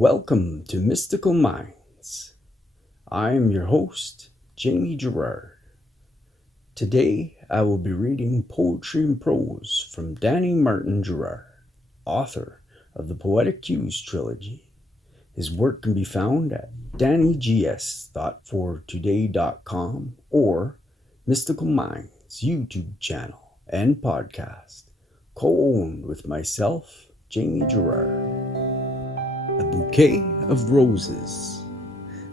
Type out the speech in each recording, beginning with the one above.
Welcome to Mystical Minds. I am your host, Jamie Gerard. Today I will be reading poetry and prose from Danny Martin Gerard, author of the Poetic Cues trilogy. His work can be found at dannygs.fortoday.com or Mystical Minds YouTube channel and podcast, co-owned with myself, Jamie Gerard. A bouquet of roses,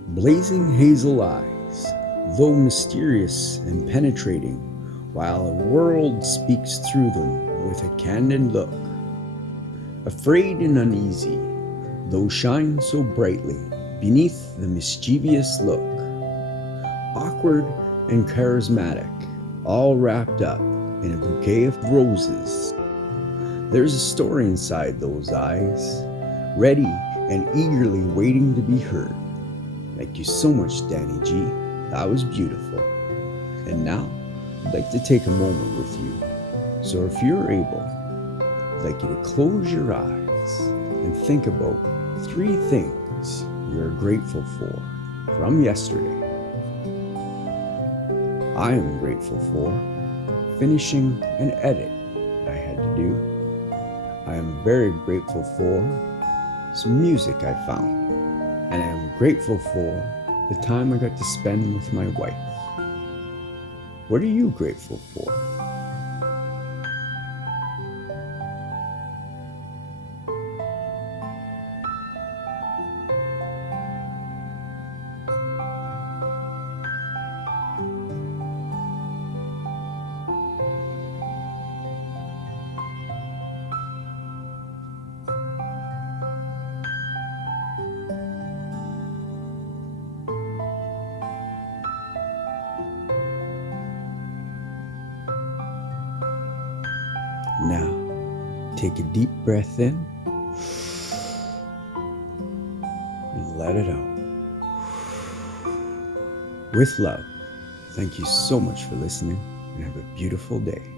blazing hazel eyes, though mysterious and penetrating, while a world speaks through them with a candid look. Afraid and uneasy, though shine so brightly beneath the mischievous look. Awkward and charismatic, all wrapped up in a bouquet of roses. There's a story inside those eyes, ready and eagerly waiting to be heard. Thank you so much, Danny G. That was beautiful. And now, I'd like to take a moment with you. So if you're able, I'd like you to close your eyes and think about 3 things you're grateful for from yesterday. I am grateful for finishing an edit I had to do. I am very grateful for some music I found, and I am grateful for the time I got to spend with my wife. What are you grateful for? Now, take a deep breath in and let it out. With love, thank you so much for listening and have a beautiful day.